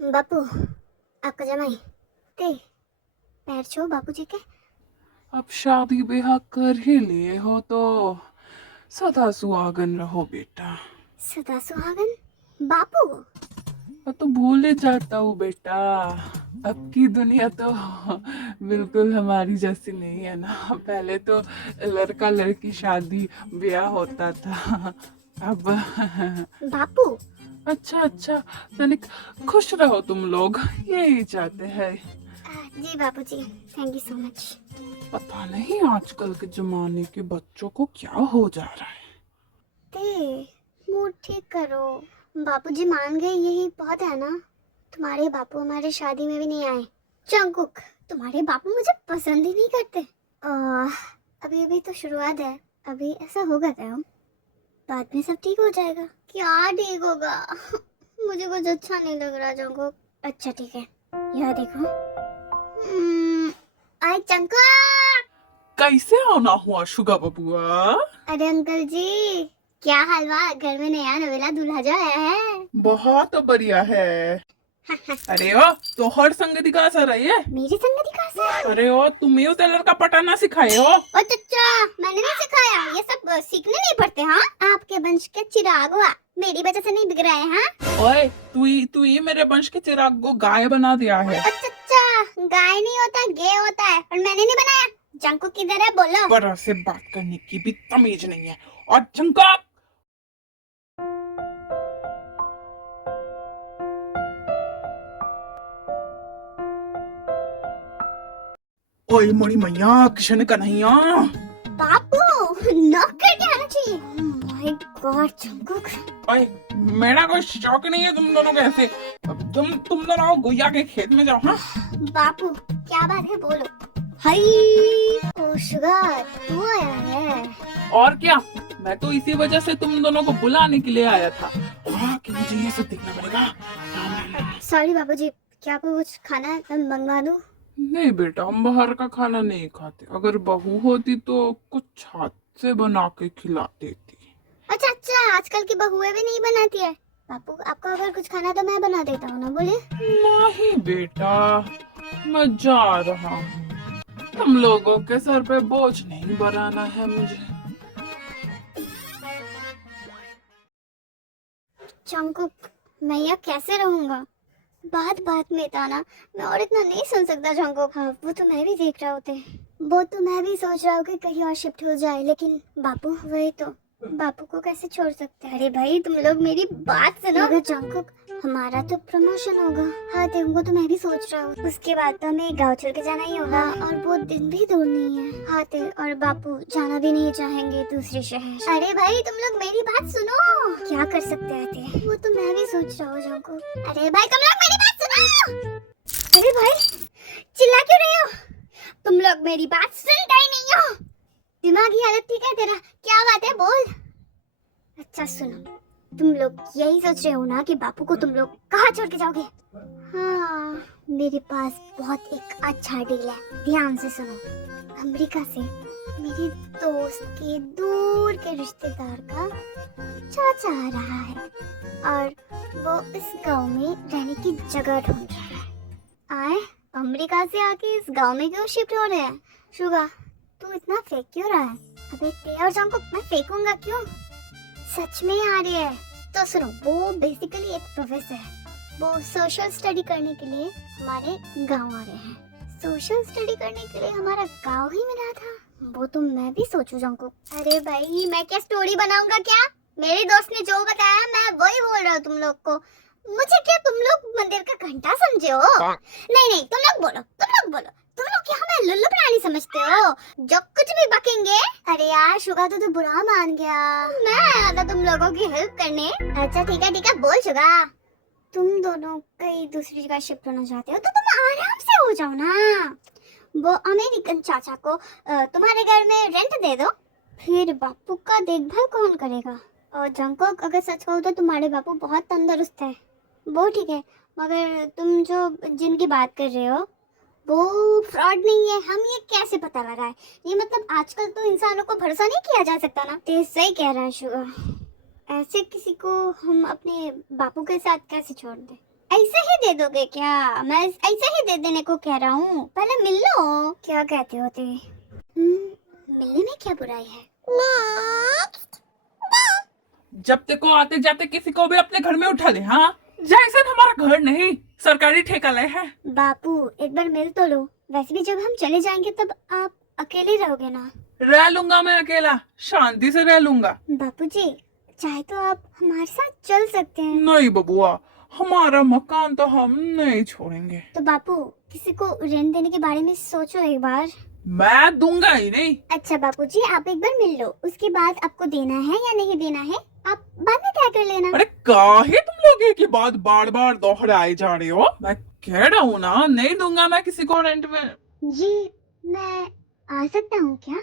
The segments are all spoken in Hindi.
बापू आपका जमाई ते पैर छो बापूजी के। अब शादी ब्याह कर ही लिए हो तो सदा सुहागन रहो बेटा। सदा सुहागन बापू। मैं तो भूल ही जाता हूँ बेटा। अब की दुनिया तो बिल्कुल हमारी जैसी नहीं है ना। पहले तो लड़का लड़की शादी ब्याह होता था। अब बापू अच्छा अच्छा, तनिक खुश रहो तुम लोग, यही चाहते हैं। जी बापूजी, थैंक यू सो मच। पता नहीं आजकल के जमाने के बच्चों को क्या हो जा रहा है। ते मूड ठीक करो। बापूजी मान गए यही बहुत है ना। तुम्हारे बापू हमारे शादी में भी नहीं आए। जंगकुक तुम्हारे बापू मुझे पसंद ही नहीं करते। अभी अभी तो शुरुआत है, अभी ऐसा होगा क्या, बाद में सब ठीक हो जाएगा। क्या ठीक होगा? मुझे कुछ अच्छा नहीं लग रहा जंगकुक। अच्छा ठीक है, यह देखो। आई जंगकुक। कैसे आना हुआ शुगा बबुआ? अरे अंकल जी, क्या हलवा, घर में नया नवेला दूल्हा जो आया है। बहुत बढ़िया है। अरे ओ तो हर संगति का असर है ये। मेरी संगति कहाँ से है? अरे ओ तुम्हें उस लड़का पटाना सिखाए हो? ओ चचा, मैंने नहीं सिखाया, ये सब सीखने नहीं पड़ते। हाँ, आपके वंश के चिराग हुआ, मेरी वजह से नहीं बिगड़ा है। हाँ ओए तू ही मेरे वंश के चिराग को गाय बना दिया है। ओ चचा, गाय नहीं होता गे होता है, और मैंने नहीं बनाया। जंको किधर है बोलो। बड़ा से बात करने की भी तमीज नहीं है। और झंका ओए मोरी मैया किशन कन्हैया। बापू नॉक करके आना चाहिए। My God Jungkook. ओए मेरा कोई शौक नहीं है तुम दोनों के ऐसे। अब तुम दोनों गुइया के खेत में जाओ। हाँ बापू क्या बात है बोलो। हाय ओ शुगर, तू आया है। और क्या, मैं तो इसी वजह से तुम दोनों को बुलाने के लिए आया था। हाँ कि मुझे ये सब देखना पड़ेगा। सॉरी बापूजी, क्या आपको कुछ खाना है, मैं मंगवा दूं? नहीं बेटा, हम बाहर का खाना नहीं खाते। अगर बहू होती तो कुछ हाथ से बना के खिला देती। अच्छा अच्छा, आजकल की बहुएं भी नहीं बनाती है। बापू आपको अगर कुछ खाना है तो मैं बना देता हूँ ना, बोलिए। नहीं बेटा, मैं जा रहा हूँ। तुम लोगों के सर पे बोझ नहीं बनाना है मुझे। जंकुक, मैं यहाँ कैसे रहूंगा? बात बात में ताना, मैं और इतना नहीं सुन सकता जंकुक। हाँ वो तो मैं भी देख रहा होते, वो तो मैं भी सोच रहा हूँ कि कहीं और शिफ्ट हो जाए, लेकिन बापू वही तो, बापू को कैसे छोड़ सकते हैं। अरे भाई तुम लोग मेरी बात सुनो। अगर जंकुक हमारा तो प्रमोशन होगा, हाँ देखो तो मैं भी सोच रहा हूँ, उसके बाद तो हमें गाँव छोड़ के जाना ही होगा, और वो दिन भी दूर नहीं है। हाँ ते और बापू जाना भी नहीं चाहेंगे दूसरे शहर। अरे भाई तुम लोग मेरी बात सुनो, क्या कर सकते हैं ते? वो तो मैं भी सोच रहा हूँ जंकुक। अरे भाई तुम लोग मेरी बात सुनो। अरे भाई चिल्ला क्यों रहे हो? तुम लोग मेरी बात सुनते ही नहीं हो। दिमागी हालत ठीक है तेरा? क्या बात है बोल। अच्छा सुनो, तुम लोग यही सोच रहे हो ना कि बापू को तुम लोग कहाँ छोड़ के जाओगे? हाँ मेरे पास बहुत एक अच्छा डील है, ध्यान से सुनो। अमेरिका से मेरे दोस्त के दूर के रिश्तेदार का चाचा आ रहा है, और वो इस गांव में रहने की जगह ढूंढ रहा है। आए अमेरिका से आके इस गांव में क्यों शिफ्ट हो रहे हैं? शुगा तू इतना फेंक क्यों रहा है? अबे तेरा जंकुक, मैं फेंकूंगा क्यों? सच में आ रही है तो सुनो। वो बेसिकली एक प्रोफेसर है, वो सोशल स्टडी करने के लिए हमारे गांव आ रहे हैं। सोशल स्टडी करने के लिए हमारा गांव ही मिला था, वो तो मैं भी सोचू जंकुक। अरे भाई मैं क्या स्टोरी बनाऊंगा क्या? मेरे दोस्त ने जो बताया मैं वही बोल रहा हूँ तुम लोग को। मुझे क्या तुम लोग मंदिर का घंटा समझे हो? नहीं नहीं तुम लोग बोलो, तुम लोग बोलो। तुम लोग क्या हमें लुल्लू प्राणी समझते हो जो कुछ भी बकेंगे? अरे यार शुगा तो बुरा मान गया, मैं आया था तुम लोगों की हेल्प करने। अच्छा ठीक है बोल शुगा। तुम दोनों कहीं दूसरी जगह शिफ्ट होना चाहते हो तो तुम आराम से हो जाओ ना। वो अमेरिकन चाचा को तुम्हारे घर में रेंट दे दो, फिर बापू का देखभाल कौन करेगा? और जंकोक अगर सच कहो तो तुम्हारे बापू बहुत तंदुरुस्त है, वो ठीक है, मगर तुम जो जिनकी बात कर रहे हो वो फ्रॉड नहीं है। हम ये कैसे पता लगाए? ये मतलब आजकल तो इंसानों को भरोसा नहीं किया जा सकता ना। ते सही कह रहा है शुगर, ऐसे किसी को हम अपने बापू के साथ कैसे छोड़ दें? ऐसे ही दे दोगे क्या? मैं ऐसे ही दे देने को कह रहा हूँ, पहले मिल लो। क्या कहते होते? मिलने में क्या बुराई है? जब तक को आते जाते किसी को भी अपने घर में उठा ले। हाँ, जैसे हमारा घर नहीं सरकारी ठेका है। बापू एक बार मिल तो लो। वैसे भी जब हम चले जाएंगे तब आप अकेले रहोगे ना। रह लूंगा मैं अकेला, शांति से रह लूंगा। बापू जी चाहे तो आप हमारे साथ चल सकते हैं। नहीं बबुआ, हमारा मकान तो हम नहीं छोड़ेंगे। तो बापू किसी को रेंट देने के बारे में सोचो एक बार। मैं दूंगा ही नहीं। अच्छा बापू जी आप एक बार मिल लो, उसके बाद आपको देना है या नहीं देना है आप बाद में तय कर लेना। अरे काहे तुम लोग एक ही बात बार बार दोहराए जा रहे हो? मैं कह रहा हूँ ना, नहीं दूंगा मैं किसी को रेंट में। जी मैं आ सकता हूँ क्या?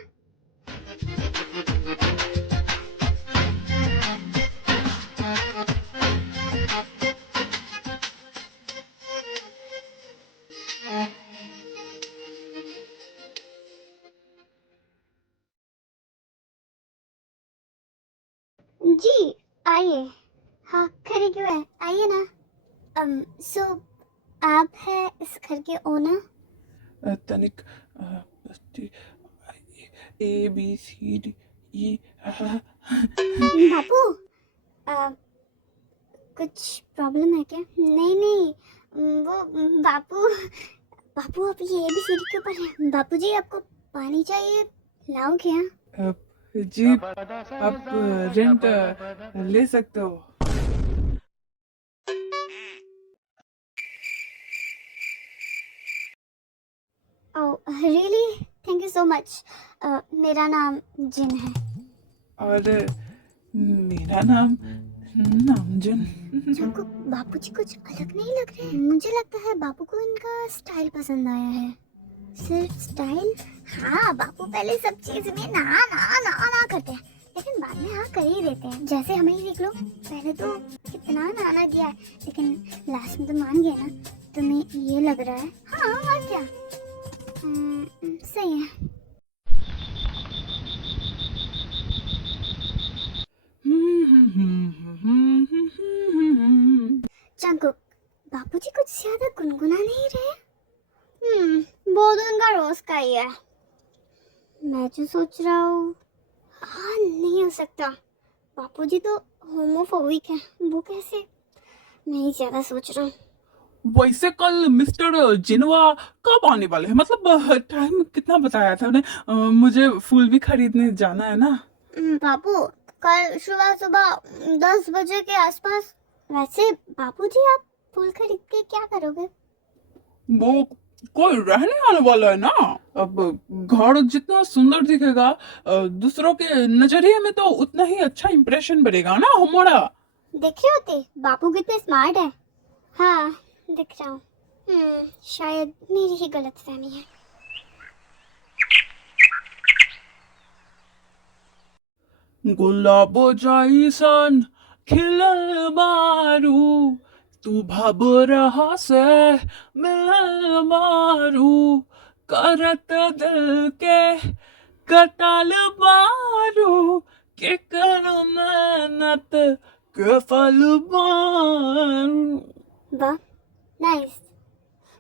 जी आइए। हाँ खड़ी क्यों है, आइए ना। सो आप है इस घर के ओनर? तनिक A B C D E. बापू कुछ प्रॉब्लम है क्या? नहीं नहीं वो बापू बापू आप ये ABCD के ऊपर है। बापू जी आपको पानी चाहिए, लाओ क्या? जी आप रेंट ले सकते हो। Oh really, thank you so much. मेरा नाम जिन है। और मेरा नाम नामजुन। आपको बापू जी कुछ अलग नहीं लग रहे हैं? मुझे लगता है बापू को इनका स्टाइल पसंद आया है। सिर्फ स्टाइल? हाँ बापू पहले सब चीज में ना ना ना ना करते हैं, लेकिन बाद में हाँ कर ही देते हैं। जैसे हमें ही देख लो, पहले तो कितना नाना किया है, लेकिन लास्ट में तो मान गया ना। तुम्हें ये लग रहा है? हाँ और क्या। सही है। जंकुक बापूजी कुछ ज्यादा गुनगुना नहीं रहे? वो तो उनका रोज का ही है। मैं जो सोच रहा हूँ, हाँ नहीं हो सकता। बापूजी तो होमोफोबिक है। वो कैसे? मैं ही ज्यादा सोच रहा हूँ। वैसे कल मिस्टर जिनवा कब आने वाले हैं? मतलब टाइम कितना बताया था उन्हें? मुझे फूल भी खरीदने जाना है ना। बापू कल सुबह सुबह 10 बजे के आसपास। वैसे बापूजी आप फूल खरीद के क्या करोगे? वो कोई रहने आने वाला है ना। अब घर जितना सुंदर दिखेगा, दूसरों के नजरिए में तो उतना ही अच्छा इंप्रेशन बनेगा ना हमारा। देख रहे होते बापू कितने स्मार्ट है। हाँ दिख रहा हूँ। शायद मेरी ही गलतफहमी है। गुलाबो जाइसन खिलल बारू, तू भबरहा से मिलल बारू, करत दिल के कटल बारू, के कर मेहनत के फल बारू। वाह नाइस,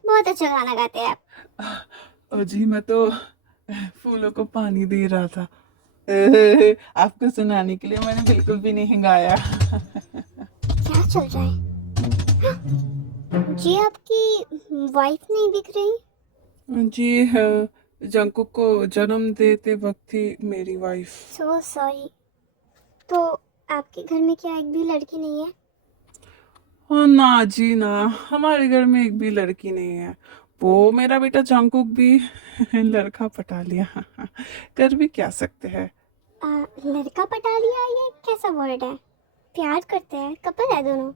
बहुत अच्छा गाना गाते हैं आप। जी मैं तो फूलों को पानी दे रहा था। आपको सुनाने के लिए मैंने बिल्कुल भी नहीं गाया। क्या चल रहा है? जी आपकी वाइफ नहीं दिख रही। जी जंकुक को जन्म देते वक्त ही मेरी वाइफ। So sorry. तो आपके घर में क्या एक भी लड़की नहीं है? हाँ ना जी ना, हमारे घर में एक भी लड़की नहीं है। वो मेरा बेटा जंकुक भी लड़का पटा लिया। कर भी क्या सकते हैं। लड़का पटा लिया, ये कैसा वर्ड है? प्यार करते हैं, कपल है दोनों।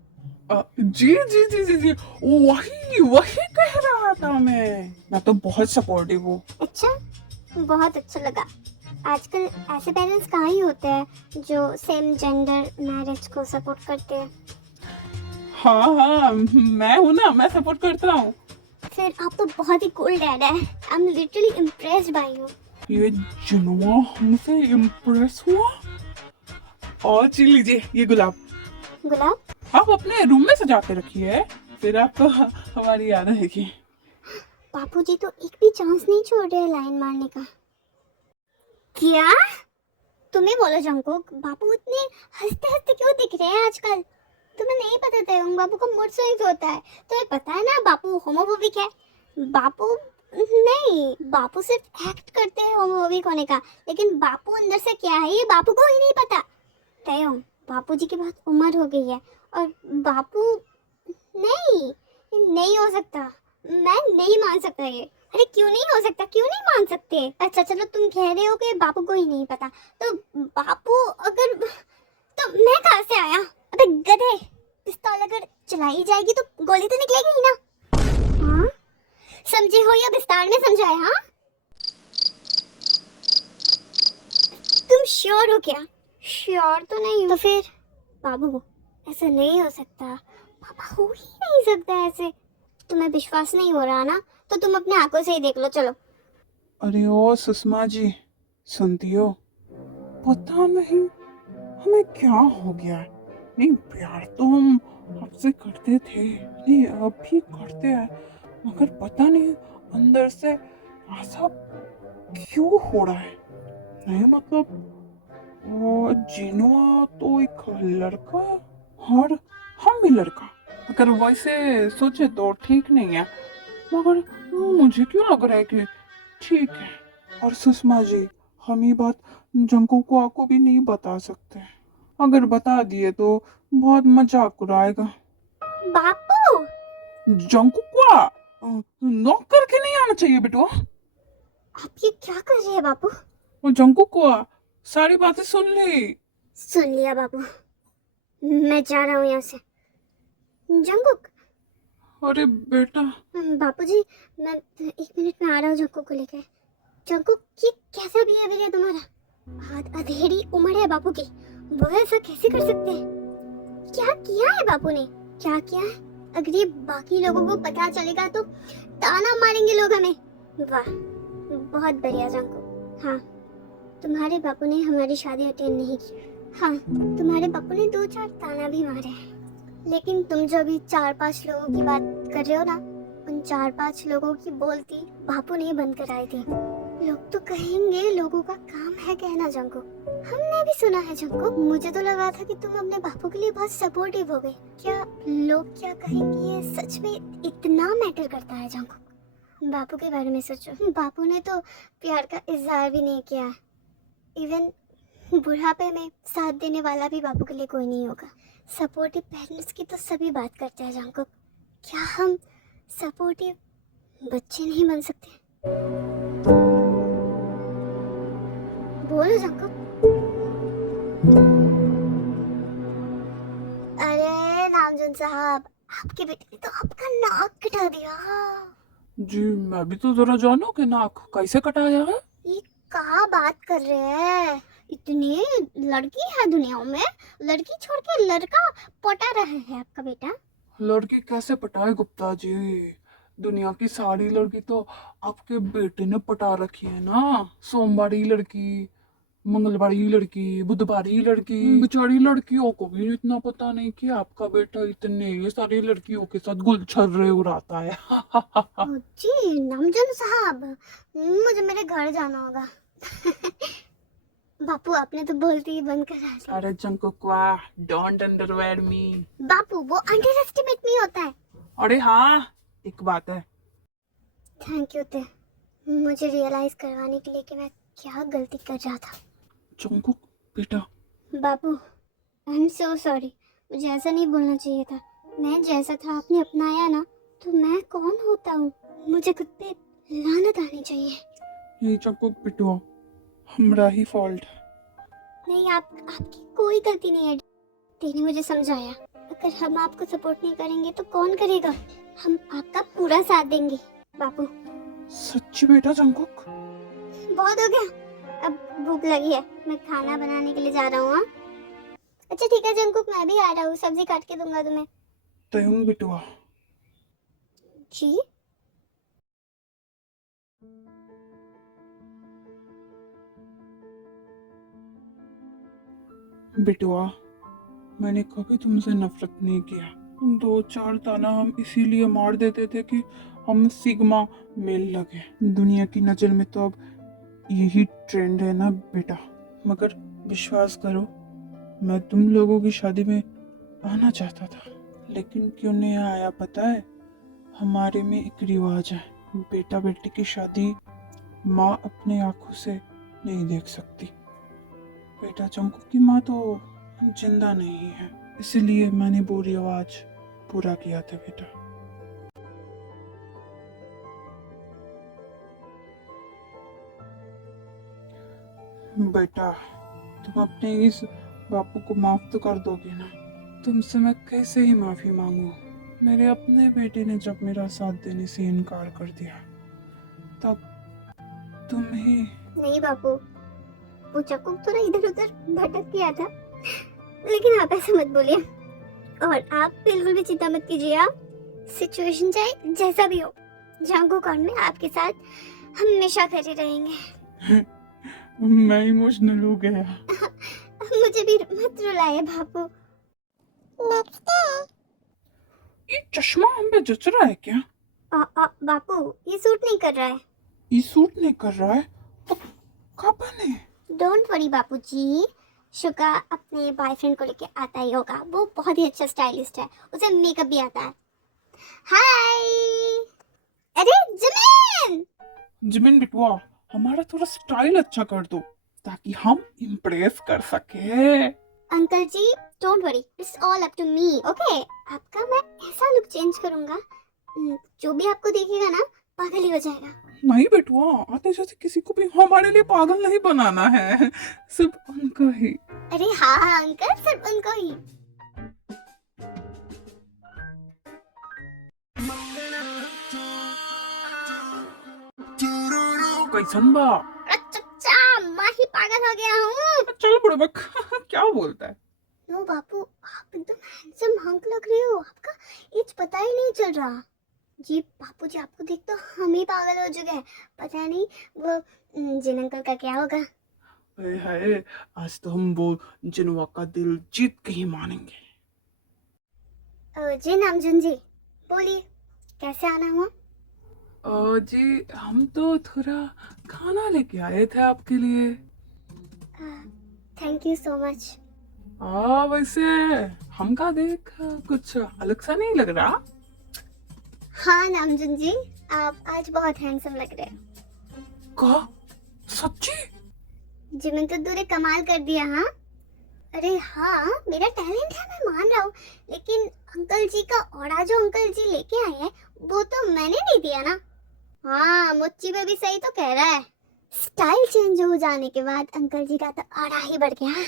जी जी जी जी जी, वही वही कह रहा था मैं तो बहुत सपोर्टिव हूँ। अच्छा बहुत अच्छा लगा। आजकल ऐसे पेरेंट्स कहाँ ही होते हैं जो सेम जेंडर मैरिज को सपोर्ट करते हैं। हाँ हाँ, मैं हूँ ना, मैं सपोर्ट करता हूँ। फिर आप तो बहुत ही कूल डैड है। I am literally impressed by you. ये जुनवा हमसे इम्प्रेस हुआ। और जी लीजिए ये गुलाब, गुलाब? आप अपने रूम में सजा के रखिए, फिर आपको हमारी याद आएगी। बापूजी तो एक भी चांस नहीं छोड़ रहे लाइन मारने का। क्या? तुम्हें बोलो जंकुक, बापू इतने हंसते हंसते क्यों दिख रहे हैं आजकल? तुम्हें नहीं पता था बापू का मूड स्विंग्स होता है। तुम्हें पता है ना बापू होमोफोबिक है। बापू नहीं, बापू सिर्फ एक्ट करते हैं होमोफोबिक होने का, लेकिन बापू अंदर से क्या है ये बापू को ही नहीं पता। तय बापू जी की बहुत उम्र हो गई है और बापू नहीं, नहीं हो सकता। मैं नहीं मान सकता ये। अरे क्यों नहीं हो सकता, क्यों नहीं मान सकते? अच्छा चलो तुम कह रहे हो कि बापू को ही नहीं पता, तो बापू अगर, तो मैं कहाँ से आया? अबे गधे, पिस्तौल अगर चलाई जाएगी तो गोली तो निकलेगी ही ना। हाँ समझे हो या विस्तार में समझाए? हाँ तुम श्योर हो क्या? श्योर तो नहीं हूँ। तो फिर बाबू ऐसा नहीं हो सकता, पापा हो ही नहीं सकता ऐसे। तुम्हें विश्वास नहीं हो रहा ना, तो तुम अपने आंखों से ही देख लो। चलो। अरे ओ सुषमा जी, सुनती हो? पता नहीं हमें क्या हो गया है। नहीं, प्यार तो हम आपसे करते थे, नहीं अब भी करते हैं, मगर पता नहीं अंदर से ऐसा क्यों हो रहा है। नहीं मतलब वो जिनुआ तो एक लड़का और हम भी लड़का, अगर वैसे सोचे तो ठीक नहीं है, मगर मुझे क्यों लग रहा है कि ठीक है। और सुषमा जी, हम ये बात जंकू को भी नहीं बता सकते, अगर बता दिए तो बहुत मजाक उड़ाएगा। बापू जंकू को नॉक करके नहीं आना चाहिए बेटो। आप ये क्या कर रहे हैं बापू? वो जंकू को सारी बातें सुन ली। सुन लिया बापू, मैं जा रहा हूँ यहाँ से। जंकुक। अरे बेटा, बापूजी मैं 1 मिनट में आ रहा हूँ जंकुक को लेकर। जंकुक ये कैसा बिहेवियर है तुम्हारा? अधेड़ी उम्र है बापू की, वो ऐसा कैसे कर सकते हैं? क्या किया है बापू ने? क्या किया है? अगर ये बाकी लोगों को पता चलेगा तो ताना मारेंगे लोग हमें। वाह बहुत बढ़िया जंकुक। हाँ तुम्हारे बापू ने हमारी शादी अटेंड नहीं की। हाँ तुम्हारे बापू ने 2-4 ताना भी मारे हैं, लेकिन तुम जो अभी 4-5 लोगों की बात कर रहे हो ना, उन 4-5 लोगों की बोलती बापू ने बंद कराई थी। लोग तो कहेंगे लोगों का काम है कहना जंको। हमने भी सुना है जंको, मुझे तो लगा था कि तुम अपने बापू के लिए बहुत सपोर्टिव हो गए। क्या लोग क्या कहेंगे ये सच में इतना मैटर करता है जंको? बापू के बारे में सोचो, बापू ने तो प्यार का इजहार भी नहीं किया। इवन बुढ़ापे में साथ देने वाला भी बापू के लिए कोई नहीं होगा। सपोर्टिव पेरेंट्स की तो सभी बात करते हैं जंको, क्या हम सपोर्टिव बच्चे नहीं बन सकते? बोलो जंको। अरे नामजन साहब, आपके बेटे ने तो आपका नाक कटा दिया। जी मैं भी तो जरा जानू कि नाक कैसे कटाया है। ये क्या बात कर रहे हैं? इतनी लड़की है दुनिया में, लड़की छोड़ के लड़का पटा रहा है आपका बेटा। लड़की कैसे पटाए गुप्ता जी? दुनिया की सारी लड़की तो आपके बेटे ने पटा रखी है ना। सोमवारी लड़की, मंगलवारी लड़की, बुधवारी लड़की, बेचारी लड़कियों को भी इतना पता नहीं कि आपका बेटा इतने ये सारी लड़कियों के साथ गुलछर्रे उड़ाता है। ओ जी नामजन साहब, मुझे मेरे घर जाना होगा। बापू आपने तो बोलती ही बंद करा दी। अरे जंकुआ, डोंट अंडरवेयर मी। बापू वो अंडर एस्टिमेट नहीं होता है। अरे हाँ, एक बात है। थैंक यू ते मुझे रियलाइज करवाने के लिए कि मैं क्या गलती कर रहा था। जंकुक बेटा, बापू आई एम सो सॉरी, मुझे ऐसा नहीं बोलना चाहिए था। मैं जैसा था आपने अपनाया ना, तो मैं कौन होता हूँ? मुझे खुद पे लानत आनी चाहिए। ये जंकुक बेटुआ, हमरा ही फॉल्ट। नहीं आपकी कोई गलती नहीं है। तेने मुझे समझाया, अगर हम आपको सपोर्ट नहीं करेंगे तो कौन करेगा? हम आपका पूरा साथ देंगे बापू। सच्ची बेटा जंकुक? बहुत हो गया, अब भूख लगी है, मैं खाना बनाने के लिए जा रहा हूँ। हाँ? अच्छा ठीक है जंकुक, मैं भी आ रहा हूँ, सब्जी काट के दूंगा तुम्हें। तयंग बेटुआ। जी बेटुआ, मैंने कभी तुमसे नफरत नहीं किया, दो चार ताना हम इसीलिए मार देते थे कि हम सिग्मा मेल लगे। दुनिया की नजर में तो अब यही ट्रेंड है ना बेटा। मगर विश्वास करो, मैं तुम लोगों की शादी में आना चाहता था, लेकिन क्यों नहीं आया पता है? हमारे में एक रिवाज है, बेटा बेटी की शादी माँ अपने आंखों से नहीं देख सकती। बेटा जंकू की माँ तो जिंदा नहीं है, इसलिए मैंने वो रिवाज पूरा किया था बेटा। बेटा तुम अपने इस बापू को माफ तो कर दोगे ना? तुमसे मैं कैसे ही माफी मांगू? मेरे अपने बेटे ने जब मेरा साथ देने से इनकार कर दिया, तब तुम ही। नहीं बापू, वो चक्कू थोड़ा इधर उधर भटक गया था, लेकिन आप ऐसे मत बोलिए। और आप बिल्कुल भी चिंता मत कीजिए। आप सिचुएशन चाहे जैसा भी हो, जांगू कौन में आपके साथ हमेशा खड़े रहेंगे। मैं इमोशनल हो गया। मुझे भी मत रुलाइए बापू। Next day. ये चश्मा हम पे जच रहा है क्या? बापू ये सूट नहीं कर रहा है। ये सूट नहीं कर रहा है तो कहाँ पहने? डोंट वरी बापू जी, शुगा अपने बॉयफ्रेंड को लेके आता ही होगा। वो बहुत ही अच्छा स्टाइलिस्ट है, उसे मेकअप भी आता है। हाय, अरे जिमिन। जिमिन बिटवा, हमारा थोड़ा स्टाइल अच्छा कर दो ताकि हम इम्प्रेस कर सके। अंकल जी don't worry, it's all up to me. Okay, आपका मैं ऐसा लुक चेंज करूंगा, जो भी आपको देखेगा ना पागल ही हो जाएगा। नहीं बेटुआ, आते जैसे किसी को भी हमारे लिए पागल नहीं बनाना है, सिर्फ उनका ही। अरे हाँ हाँ अंकल, सिर्फ उनको ही। कैसन बा? अच्छा, मैं ही पागल हो गया हूँ। चल बड़े बक। क्या बोलता है? नो बापू, आप एकदम हैंडसम हंक लग रहे हो। आपका एज पता ही नहीं चल रहा। जी बापू जी, आपको देख तो हम ही पागल हो चुके हैं। पता नहीं वो जिन अंकल का क्या होगा। हाय हाय, आज तो हम वो जिनवा का दिल जीत के ही मानेंगे। जी नामजुन जी, बोलिए कैसे आना हुआ? जी हम तो थोड़ा खाना लेके आए थे आपके लिए। Thank you so much. वैसे हमका देख कुछ अलग सा नहीं लग रहा? हाँ नामजुन जी, आप आज बहुत हैंडसम लग रहे हो। का? सच्ची? जी मैंने तो दूरे कमाल कर दिया। हाँ, अरे हाँ मेरा टैलेंट है, मैं मान रहा हूँ, लेकिन अंकल जी का ऑरा जो अंकल जी लेके आए हैं वो तो मैंने नहीं दिया ना। हाँ मुच्ची में भी सही तो कह रहा है। स्टाइल चेंज हो जाने के बाद अंकल जी का तो ऑरा ही बढ़ गया।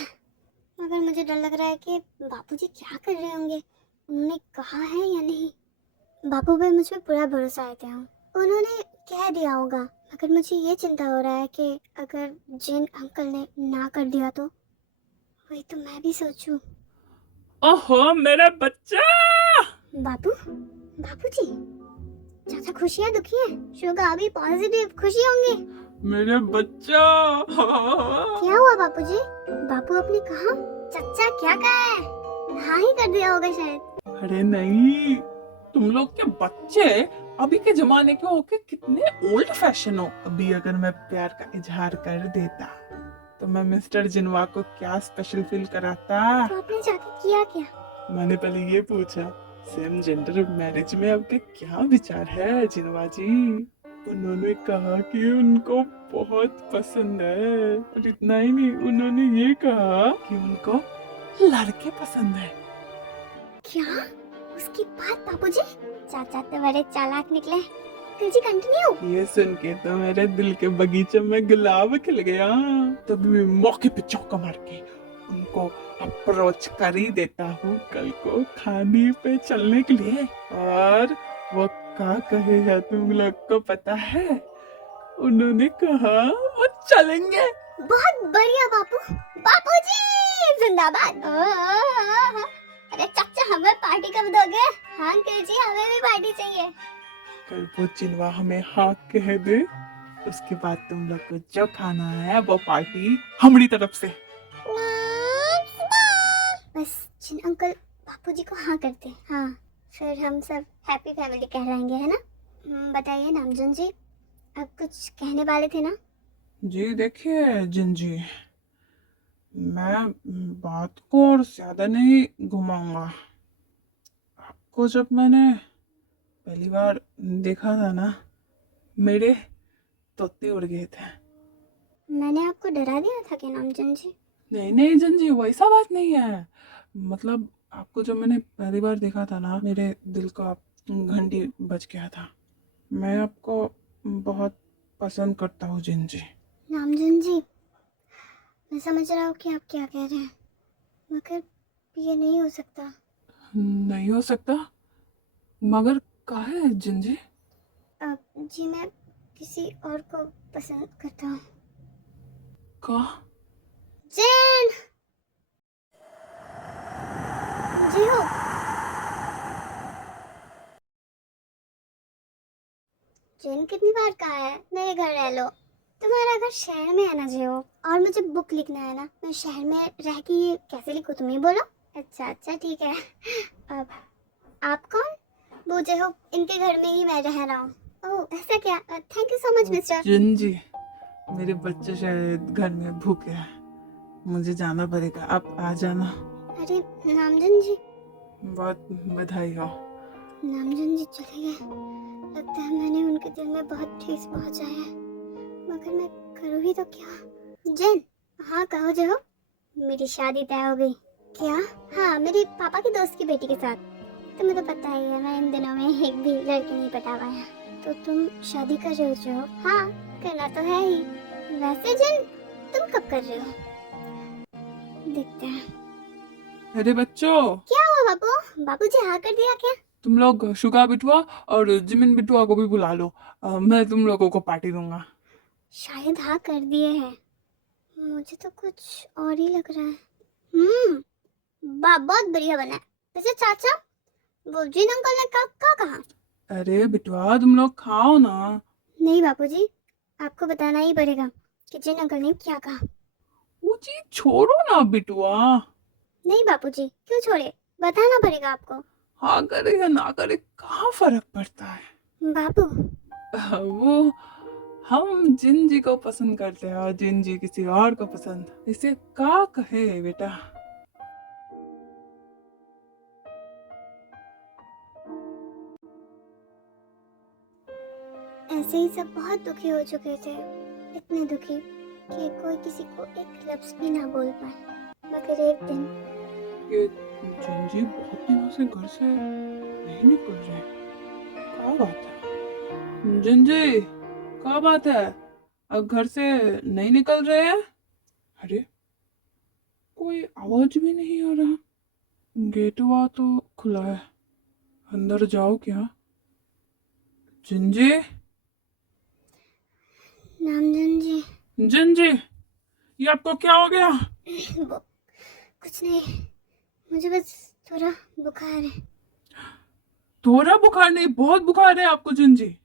मगर मुझे डर लग रहा है कि बापूजी क्या कर रहे होंगे, उन्होंने कहा है या नहीं। बापू पे मुझ पे पूरा भरोसा है, क्या उन्होंने कह दिया होगा। मगर मुझे ये चिंता हो रहा है कि अगर जिन अंकल ने ना कर दिया तो। वही तो मैं भी सोचूं। ओहो मेरा बच्चा! बापू, बापूजी, चाचा खुशी है दुखी है? शुगा अभी पॉजिटिव खुशी होंगे। मेरे बच्चा! क्या हुआ बापूजी? बापू आपने कहा चाचा क्या कहा है? हाँ ही कर दिया होगा शायद। अरे नहीं, तुम लोग के बच्चे अभी के जमाने के होके कितने ओल्ड फैशन हो। अभी अगर मैं प्यार का इजहार कर देता तो मैं मिस्टर जिनवा को क्या स्पेशल फील कराता। तो आपने जाके किया क्या? मैंने पहले ये पूछा, सेम जेंडर मैरिज में आपके क्या विचार है जिनवा जी? उन्होंने कहा कि उनको बहुत पसंद है, और इतना ही नहीं, उन्होंने ये कहा कि उनको लड़के पसंद है। क्या? उसकी बात बापूजी? चाचा तो बड़े चालाक निकले। अंकल जी कंटिन्यू। ये सुन के तो मेरे दिल के बगीचे में गुलाब खिल गया। तभी मैं मौके पे चौका मार के उनको अप्रोच कर ही देता हूँ कल को खाने पे चलने के लिए। और वो क्या कहे है तुम लोग को पता है? उन्होंने कहा वो चलेंगे। बहुत बढ़िया बापू, बापूजी जिंदाबाद। अरे चाचा हमें पार्टी कब दोगे? हाँ अंकल जी, हमें भी पार्टी चाहिए। कल वो चिनवा हमें हाँ कह दे, उसके बाद तुम लोग को जो खाना है वो पार्टी हमारी तरफ से। बस जिन अंकल बापूजी को हाँ करते हैं। हाँ, फिर हम सब हैप्पी फैमिली कहलाएंगे, है ना? बताइए नामजन जी, आप कुछ कहने वाले थे ना? जी देखिए जिन जी, मैं बात को और ज्यादा नहीं घुमाऊंगा। आपको जब मैंने पहली बार देखा था ना, मेरे तोते उड़ गए थे। मैंने आपको डरा दिया था क्या नामजन जी? नहीं नहीं जन जी, वैसा बात नहीं है। मतलब आपको जब मैंने पहली बार देखा था ना, मेरे दिल का घंटी बज गया था। मैं आपको बहुत पसंद करता हूँ जिन जी। नामजन जी, मैं समझ रहा हूँ कि आप क्या कह रहे हैं, मगर ये नहीं हो सकता। नहीं हो सकता? मगर काहे जिन जी? जी मैं किसी और को पसंद करता हूँ। का? जैन जी हो। जैन कितनी बार कहा है मेरे घर रह लो, तुम्हारा घर शहर में है ना जी हो, और मुझे बुक लिखना है ना, मैं शहर में रह के ये कैसे लिखूँ, तुम ही बोलो। अच्छा अच्छा ठीक है। अब आप कौन? वो जो हो, इनके घर में ही मैं रह रहा हूँ। ओह ऐसा क्या? Thank you so much mister. Jin ji, मेरे बच्चे शायद घर में भूखे हैं, मुझे जाना पड़ेगा, आप आ जाना। अरे नामजन जी। बहुत बधाई हो। नामजन जी चले गए, लगता है मैंने उनके दिल में बहुत ठेस पहुंचाया है, मगर मैं करूँ ही तो क्या? जैन, हाँ कहो जो हो। मेरी शादी तय हो गई। क्या? हाँ, मेरे पापा के दोस्त की बेटी के साथ। तुम्हें तो पता ही है मैं इन दिनों में एक भी लड़की नहीं पटा पाया। तो तुम शादी कर रहे हो जो? हाँ, करना तो है ही। वैसे जैन, तुम कब कर रहे हो? देखते हैं। अरे बच्चों, क्या हुआ बाबू? बाबूजी हाँ कर दिया क्या? तुम लोग शुगा बिटुआ और जिमिन बिटुआ को भी बुला लो। मैं तुम लोगों को पार्टी दूंगा। शायद हाँ कर दिए हैं, मुझे तो कुछ और ही लग रहा है। बहुत बढ़िया बना है। वैसे चाचा, वो जिन अंकल ने कहा? अरे बिटुआ, तुम लोग खाओ ना। नहीं बापूजी, आपको बताना ही पड़ेगा कि जिन अंकल ने क्या कहा। वो चीज छोड़ो ना बिटुआ। नहीं बापूजी, क्यों छोड़े? बताना पड़ेगा आपको। हाँ करे या ना करे, कहाँ फर्क पड़ता है। बापू, वो हम जिन जी को पसंद करते हैं और जिन जी किसी और को पसंद, इसे का कहे बेटा। ऐसे ही सब बहुत दुखी हो चुके थे, इतने दुखी कि कोई किसी को एक लफ्ज भी ना बोल पाए। मगर एक दिन ये जिन जी बहुत दिनों से घर से नहीं निकल रहे, क्या बात है जिन जी? क्या बात है, अब घर से नहीं निकल रहे हैं? अरे कोई आवाज भी नहीं आ रहा, गेटवा तो खुला है, अंदर जाओ क्या? जिन जी, नामजन जी। जिन जी, ये आपको क्या हो गया? वो कुछ नहीं, मुझे बस थोड़ा बुखार है। थोड़ा बुखार नहीं, बहुत बुखार है आपको जिन जी।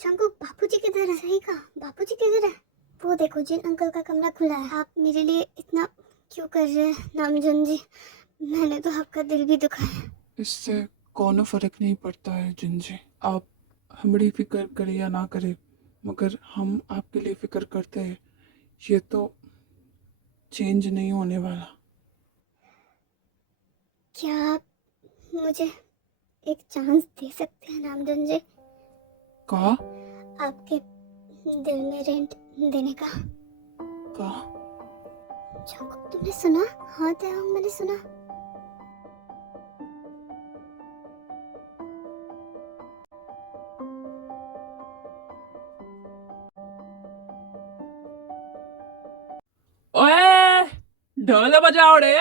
चंकू, बापूजी किधर है? सही कहा, बापूजी किधर है? वो देखो, जिन अंकल का कमरा खुला है। आप मेरे लिए इतना क्यों कर रहे हैं नामजन जी? मैंने तो आपका दिल भी दुखाया। इससे कोनो फर्क नहीं पड़ता है जिन जी। आप हमारी फिक्र करें या ना करें, मगर हम आपके लिए फिक्र करते हैं। ये तो चेंज नहीं होने वाला। क्या आप मुझे एक चांस दे सकते हैं नामजन जी? का? आपके दिल में रेंट देने का। का? चंकू, तुमने सुना? हाँ तयंग, मैंने सुना। ओए, ढोल बजाओ रे।